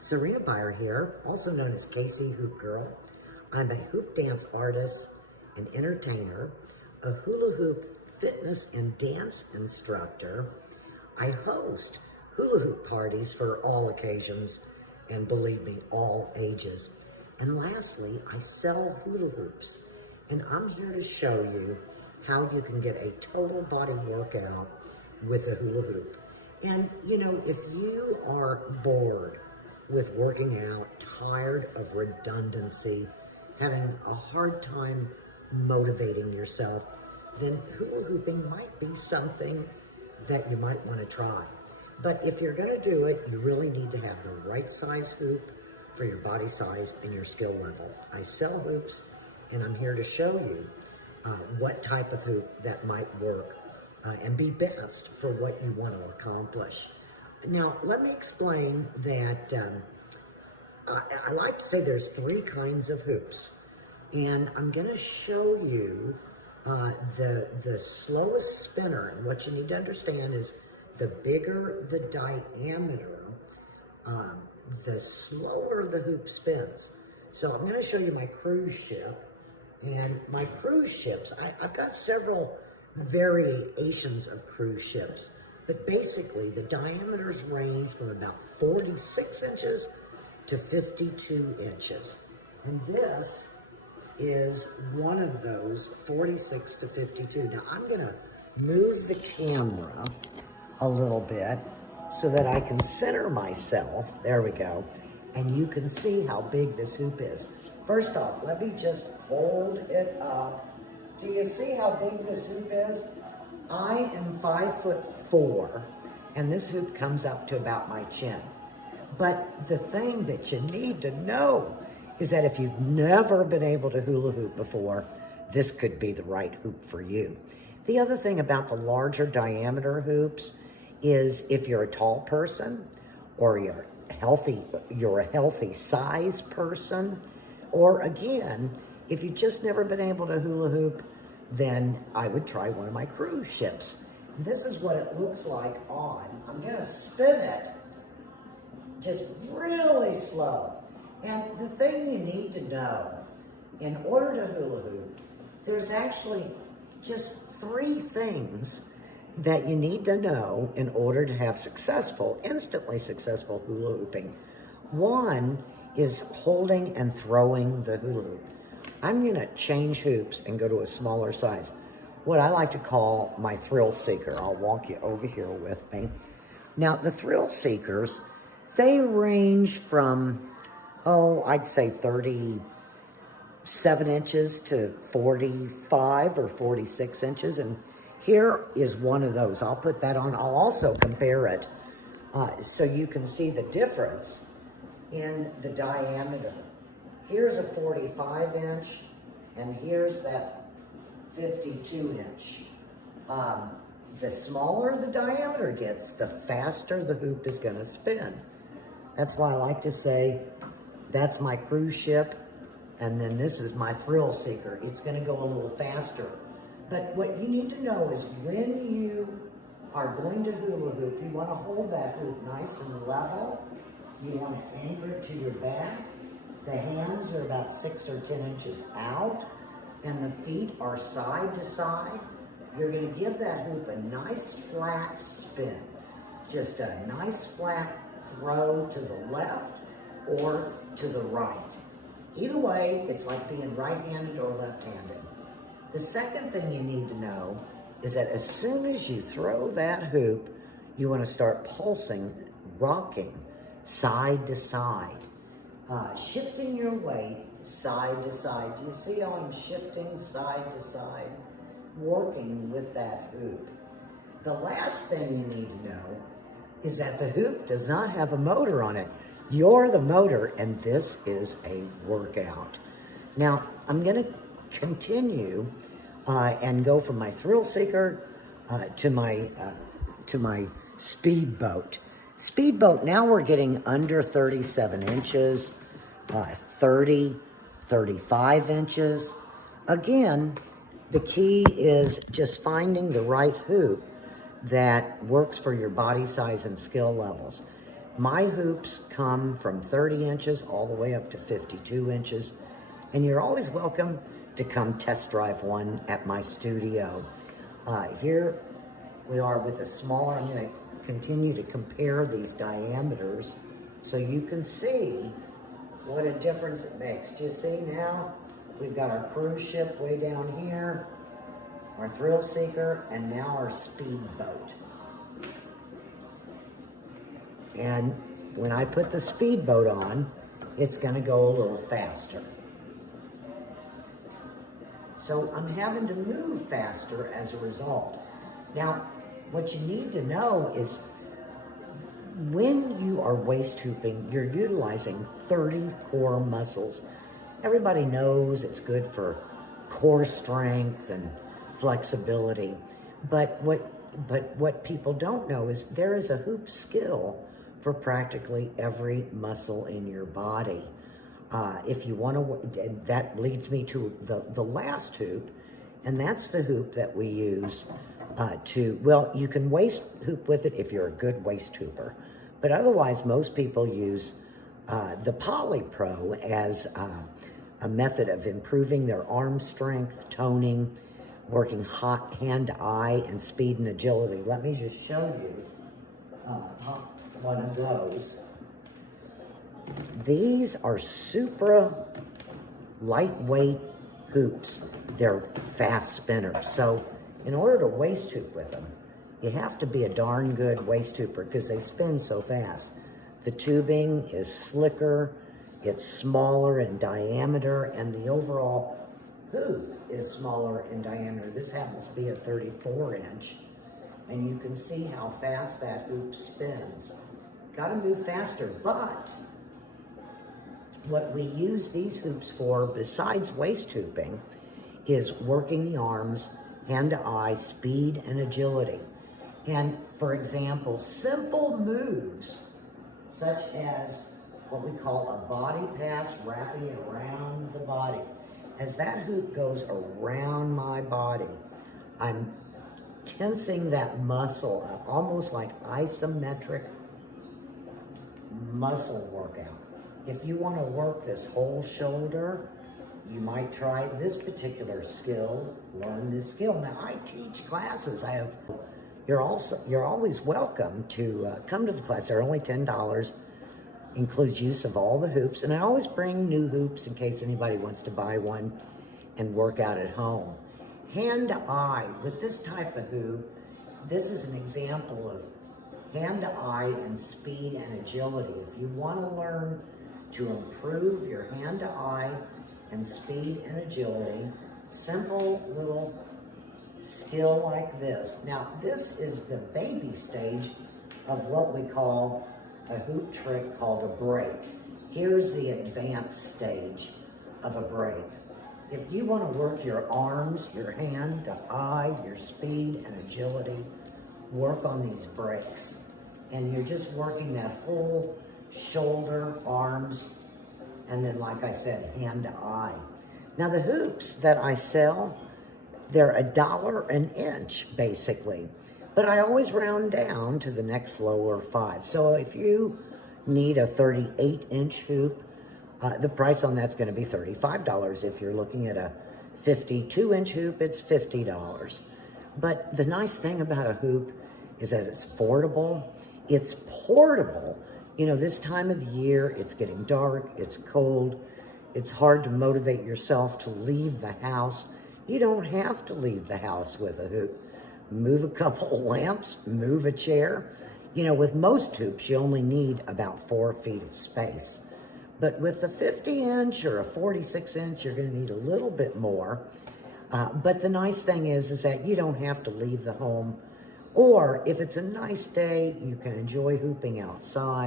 Serena Byer here, also known as Casey Hoop Girl. I'm a hoop dance artist and entertainer, a hula hoop fitness and dance instructor. I host hula hoop parties for all occasions and, believe me, all ages. And lastly, I sell hula hoops, and I'm here to show you how you can get a total body workout with a hula hoop. And you know, if you are bored with working out, tired of redundancy, having a hard time motivating yourself, then hula hooping might be something that you might want to try. But if you're going to do it, you really need to have the right size hoop for your body size and your skill level. I sell hoops, and I'm here to show you what type of hoop that might work and be best for what you want to accomplish. Now, let me explain that I like to say there's three kinds of hoops, and I'm going to show you the slowest spinner. And what you need to understand is the bigger the diameter, the slower the hoop spins. So I'm going to show you my cruise ship, and my cruise ships, I've got several variations of cruise ships. But basically, the diameters range from about 46 inches to 52 inches. And this is one of those, 46 to 52. Now, I'm going to move the camera a little bit so that I can center myself. There we go. And you can see how big this hoop is. First off, let me just hold it up. Do you see how big this hoop is? I am 5'4", and this hoop comes up to about my chin. But the thing that you need to know is that if you've never been able to hula hoop before, this could be the right hoop for you. The other thing about the larger diameter hoops is if you're a tall person, or you're a healthy size person, or again, if you've just never been able to hula hoop, then I would try one of my cruise ships. This is what it looks like on. I'm gonna spin it just really slow. And the thing you need to know, in order to hula hoop, there's actually just three things that you need to know in order to have instantly successful hula hooping. One is holding and throwing the hula hoop. I'm gonna change hoops and go to a smaller size, what I like to call my thrill seeker. I'll walk you over here with me. Now, the thrill seekers, they range from, I'd say 37 inches to 45 or 46 inches. And here is one of those. I'll put that on. I'll also compare it so you can see the difference in the diameter. Here's a 45 inch, and here's that 52 inch. The smaller the diameter gets, the faster the hoop is gonna spin. That's why I like to say, that's my cruise ship, and then this is my thrill seeker. It's gonna go a little faster. But what you need to know is when you are going to hula hoop, you wanna hold that hoop nice and level. You wanna anchor it to your back. The hands are about 6 or 10 inches out, and the feet are side to side. You're gonna give that hoop a nice flat spin. Just a nice flat throw to the left or to the right. Either way, it's like being right-handed or left-handed. The second thing you need to know is that as soon as you throw that hoop, you wanna start pulsing, rocking side to side. Shifting your weight side to side. Do you see how I'm shifting side to side? Working with that hoop. The last thing you need to know is that the hoop does not have a motor on it. You're the motor, and this is a workout. Now, I'm gonna continue and go from my thrill seeker to my speedboat. Speedboat, now we're getting under 37 inches, 30, 35 inches. Again, the key is just finding the right hoop that works for your body size and skill levels. My hoops come from 30 inches all the way up to 52 inches, and you're always welcome to come test drive one at my studio. Here we are with a smaller. I'm going to continue to compare these diameters so you can see what a difference it makes. Do you see now? We've got our cruise ship way down here, our thrill seeker, and now our speedboat. And when I put the speedboat on, it's going to go a little faster. So I'm having to move faster as a result. Now, what you need to know is when you are waist hooping, you're utilizing 30 core muscles. Everybody knows it's good for core strength and flexibility. But what people don't know is there is a hoop skill for practically every muscle in your body. If you want to, that leads me to the last hoop, and that's the hoop that we use well, you can waist hoop with it if you're a good waist hooper, but otherwise most people use the Poly Pro as a method of improving their arm strength, toning, working hand-eye, and speed and agility. Let me just show you one of those. These are super lightweight hoops. They're fast spinners. So in order to waist hoop with them, you have to be a darn good waist hooper because they spin so fast. The tubing is slicker, it's smaller in diameter, and the overall hoop is smaller in diameter. This happens to be a 34 inch, and you can see how fast that hoop spins. Gotta move faster, but what we use these hoops for, besides waist hooping, is working the arms, hand-to-eye, speed, and agility. And for example, simple moves, such as what we call a body pass, wrapping it around the body. As that hoop goes around my body, I'm tensing that muscle up, almost like isometric muscle workout. If you want to work this whole shoulder, you might try this particular skill, learn this skill. Now, I teach classes. You're always welcome to come to the class. They're only $10, includes use of all the hoops, and I always bring new hoops in case anybody wants to buy one and work out at home. Hand-to-eye, with this type of hoop, this is an example of hand-to-eye and speed and agility. If you want to learn to improve your hand-to-eye and speed and agility, simple little skill like this. Now, this is the baby stage of what we call a hoop trick called a break. Here's the advanced stage of a break. If you want to work your arms, your hand-to-eye, your speed and agility, work on these breaks. And you're just working that whole shoulder, arms, and then, like I said, hand-to-eye. Now, the hoops that I sell, they're $1 an inch, basically. But I always round down to the next lower 5. So if you need a 38-inch hoop, the price on that's going to be $35. If you're looking at a 52-inch hoop, it's $50. But the nice thing about a hoop is that it's affordable, it's portable. You know, this time of the year, it's getting dark, it's cold, it's hard to motivate yourself to leave the house. You don't have to leave the house with a hoop. Move a couple of lamps, move a chair. You know, with most hoops, you only need about 4 feet of space. But with a 50-inch or a 46-inch, you're going to need a little bit more. But the nice thing is that you don't have to leave the home. Or if it's a nice day, you can enjoy hooping outside.